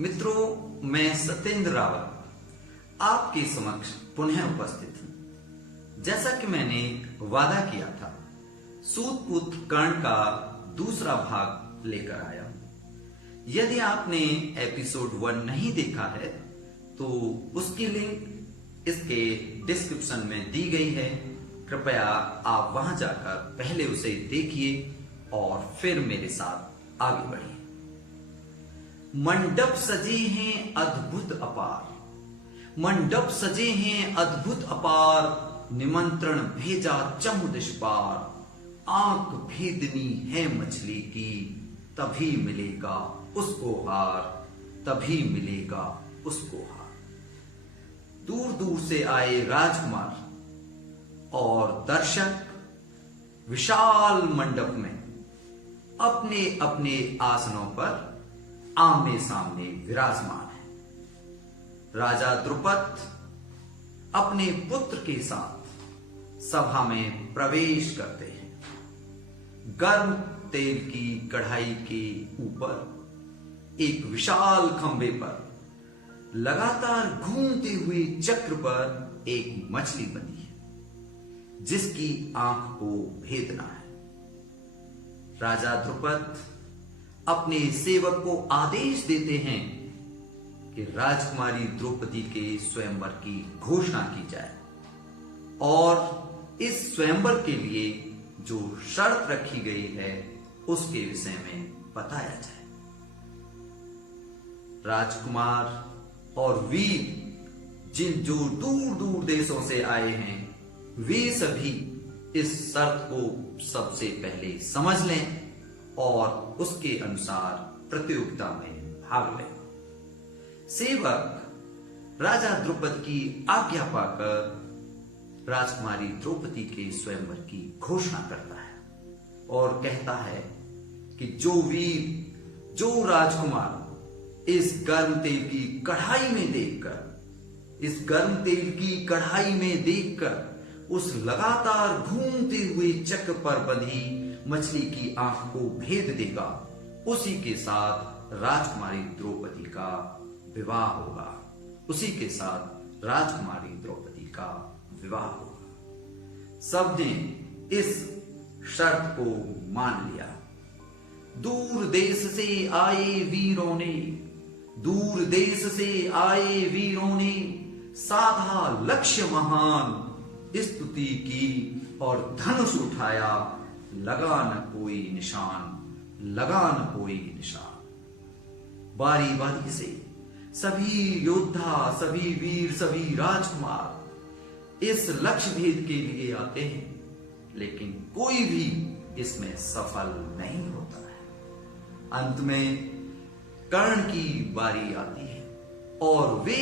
मित्रों, मैं सत्येंद्र रावत आपके समक्ष पुनः उपस्थित हूं। जैसा कि मैंने वादा किया था, सूत पुत्र कर्ण का दूसरा भाग लेकर आया हूं। यदि आपने एपिसोड 1 नहीं देखा है तो उसकी लिंक इसके डिस्क्रिप्शन में दी गई है। कृपया आप वहां जाकर पहले उसे देखिए और फिर मेरे साथ आगे बढ़िए। मंडप सजे हैं अद्भुत अपार, मंडप सजे हैं अद्भुत अपार, निमंत्रण भेजा चहुदिश पार। आंख भेदनी है मछली की, तभी मिलेगा उसको हार, तभी मिलेगा उसको हार। दूर दूर से आए राजकुमार और दर्शक विशाल मंडप में अपने अपने आसनों पर आमने सामने विराजमान है। राजा द्रुपद अपने पुत्र के साथ सभा में प्रवेश करते हैं। गर्म तेल की कढ़ाई के ऊपर एक विशाल खंभे पर लगातार घूमते हुए चक्र पर एक मछली बनी है जिसकी आंख को भेदना है। राजा द्रुपद अपने सेवक को आदेश देते हैं कि राजकुमारी द्रौपदी के स्वयंवर की घोषणा की जाए और इस स्वयंवर के लिए जो शर्त रखी गई है उसके विषय में बताया जाए। राजकुमार और वीर जो दूर दूर देशों से आए हैं, वे सभी इस शर्त को सबसे पहले समझ लें और उसके अनुसार प्रतियोगिता में भाग लें। सेवक राजा द्रुपद की आज्ञा पाकर राजकुमारी द्रौपदी के स्वयंवर की घोषणा करता है और कहता है कि जो वीर, जो राजकुमार इस गर्म तेल की कढ़ाई में देखकर, इस गर्म तेल की कढ़ाई में देखकर उस लगातार घूमते हुए चक्र पर बंधी मछली की आंख को भेद देगा, उसी के साथ राजकुमारी द्रौपदी का विवाह होगा, उसी के साथ राजकुमारी द्रौपदी का विवाह होगा। सबने इस शर्त को मान लिया। दूर देश से आए वीरों ने, दूर देश से आए वीरों ने साधा लक्ष्य महान, स्तुति की और धनुष उठाया, लगा न कोई निशान, लगा न कोई निशान। बारी बारी से सभी योद्धा, सभी वीर, सभी राजकुमार इस लक्ष्य भेद के लिए आते हैं, लेकिन कोई भी इसमें सफल नहीं होता है। अंत में कर्ण की बारी आती है और वे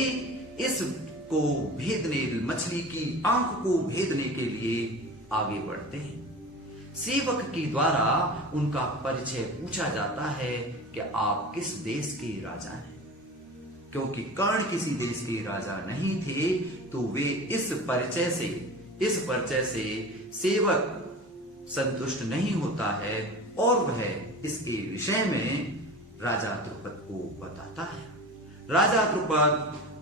इस को भेदने, मछली की आंख को भेदने के लिए आगे बढ़ते हैं। सेवक के द्वारा उनका परिचय पूछा जाता है कि आप किस देश के राजा हैं। क्योंकि कर्ण किसी देश के राजा नहीं थे तो वे इस परिचय से सेवक संतुष्ट नहीं होता है और वह इसके विषय में राजा द्रुपद को बताता है। राजा द्रुपद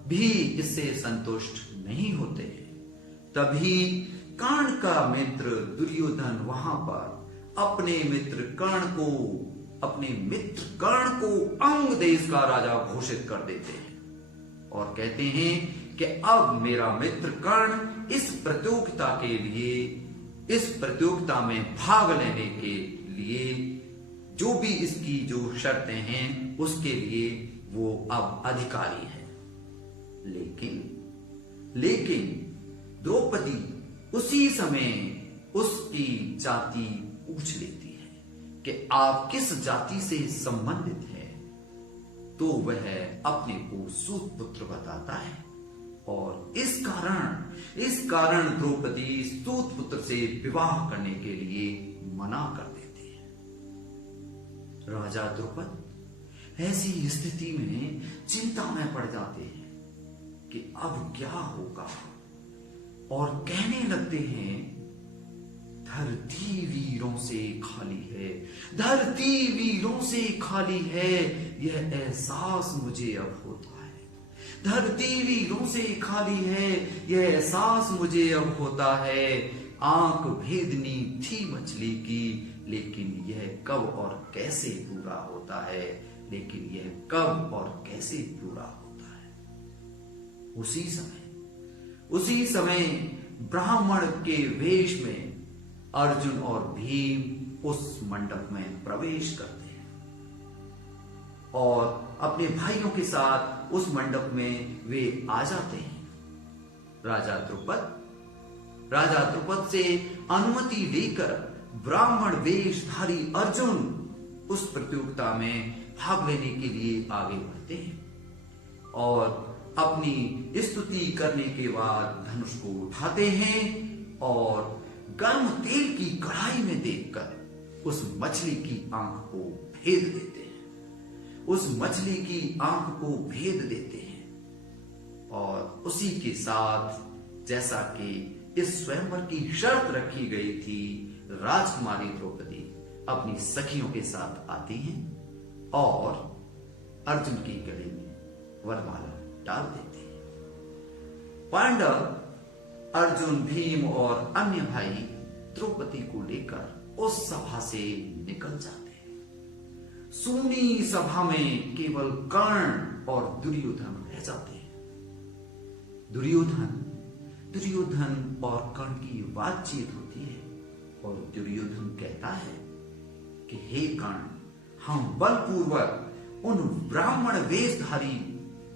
भी इससे संतुष्ट नहीं होते। तभी कर्ण का मित्र दुर्योधन वहां पर अपने मित्र कर्ण को अंग देश का राजा घोषित कर देते हैं और कहते हैं कि अब मेरा मित्र कर्ण इस प्रतियोगिता में भाग लेने के लिए जो भी इसकी जो शर्तें हैं उसके लिए वो अब अधिकारी है। लेकिन द्रौपदी उसी समय उसकी जाति पूछ लेती है कि आप किस जाति से संबंधित हैं, तो वह अपने को सूत पुत्र बताता है और इस कारण द्रौपदी सूत पुत्र से विवाह करने के लिए मना कर देती है। राजा द्रुपद ऐसी स्थिति में चिंता में पड़ जाते हैं कि अब क्या होगा और कहने लगते हैं, धरती वीरों से खाली है, धरती वीरों से खाली है, यह एहसास मुझे अब होता है। धरती वीरों से खाली है, यह एहसास मुझे अब होता है। आंख भेदनी थी मछली की, लेकिन यह कब और कैसे पूरा होता है, लेकिन यह कब और कैसे पूरा होता है। उसी समय ब्राह्मण के वेश में अर्जुन और भीम उस मंडप में प्रवेश करते हैं और अपने भाइयों के साथ उस मंडप में वे आ जाते हैं। राजा द्रुपद से अनुमति लेकर ब्राह्मण वेशधारी अर्जुन उस प्रतियोगिता में भाग लेने के लिए आगे बढ़ते हैं और अपनी स्तुति करने के बाद धनुष को उठाते हैं और गर्म तेल की कढ़ाई में देखकर उस मछली की आंख को भेद देते हैं, उस मछली की आंख को भेद देते हैं। और उसी के साथ जैसा कि इस स्वयंवर की शर्त रखी गई थी, राजकुमारी द्रौपदी अपनी सखियों के साथ आती हैं और अर्जुन की गले में वरमाला डाल देते हैं। पांडव अर्जुन, भीम और अन्य भाई द्रौपदी को लेकर उस सभा से निकल जाते हैं। सूनी सभा में केवल कर्ण और दुर्योधन रह जाते हैं। दुर्योधन और कर्ण की बातचीत होती है और दुर्योधन कहता है कि हे कर्ण, हम बलपूर्वक उन ब्राह्मण वेशधारी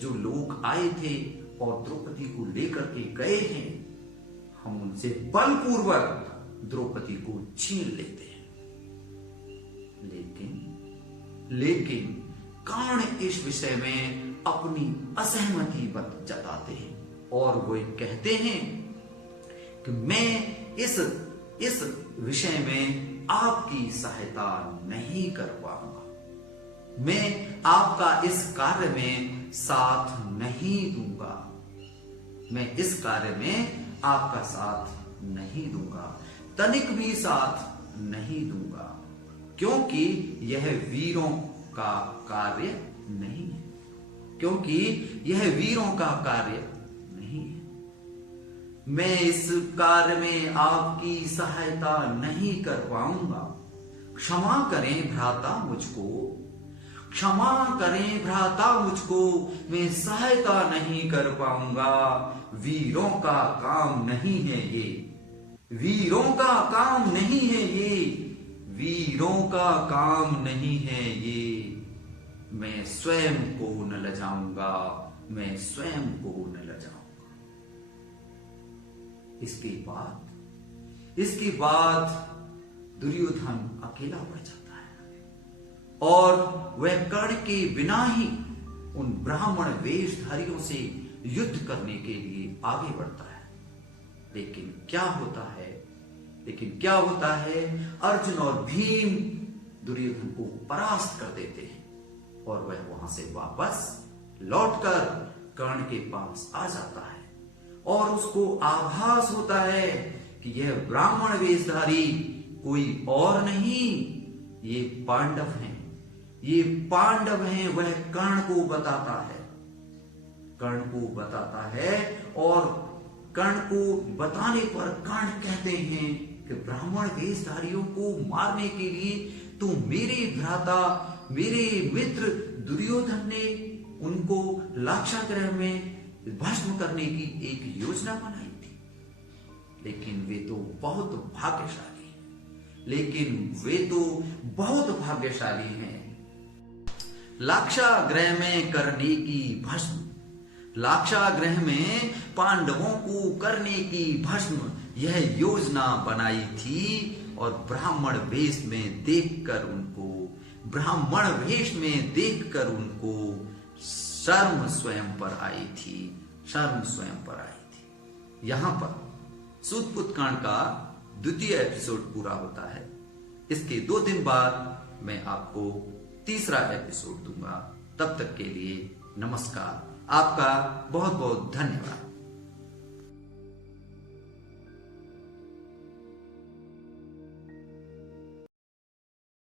जो लोग आए थे और द्रौपदी को लेकर के गए हैं, हम उनसे बलपूर्वक द्रौपदी को छीन लेते हैं। लेकिन कर्ण इस विषय में अपनी असहमति जताते हैं और वो कहते हैं कि मैं इस विषय में आपकी सहायता नहीं कर पाऊंगा, मैं आपका इस कार्य में साथ नहीं दूंगा, मैं इस कार्य में आपका साथ नहीं दूंगा, तनिक भी साथ नहीं दूंगा, क्योंकि यह वीरों का कार्य नहीं है, क्योंकि यह वीरों का कार्य नहीं है। मैं इस कार्य में आपकी सहायता नहीं कर पाऊंगा। क्षमा करें भ्राता मुझको, क्षमा करें भ्राता मुझको, मैं सहायता नहीं कर पाऊंगा। वीरों का काम नहीं है ये, वीरों का काम नहीं है ये, वीरों का काम नहीं है ये। मैं स्वयं को न लजाऊंगा, मैं स्वयं को न लजाऊंगा। इसके बाद दुर्योधन अकेला पड़ जाता है और वह कर्ण के बिना ही उन ब्राह्मण वेशधारियों से युद्ध करने के लिए आगे बढ़ता है। लेकिन क्या होता है, अर्जुन और भीम दुर्योधन को परास्त कर देते हैं और वह वहां से वापस लौटकर कर्ण के पास आ जाता है और उसको आभास होता है कि यह ब्राह्मण वेशधारी कोई और नहीं, ये पांडव हैं, ये पांडव हैं। वह कर्ण को बताता है और कर्ण को बताने पर कर्ण कहते हैं कि ब्राह्मण वेशधारियों को मारने के लिए तो मेरे भ्राता, मेरे मित्र दुर्योधन ने उनको लाक्षागृह में भस्म करने की एक योजना बनाई थी। लेकिन वे तो बहुत भाग्यशाली हैं। लाक्षागृह में करने की भस्म, लाक्षागृह में पांडवों को करने की भस्म, यह योजना बनाई थी और ब्राह्मण वेश में देखकर उनको शर्म स्वयं पर आई थी। यहां पर सूतपुत्र कांड का द्वितीय एपिसोड पूरा होता है। इसके 2 दिन बाद मैं आपको तीसरा एपिसोड दूंगा। तब तक के लिए नमस्कार। आपका बहुत बहुत धन्यवाद।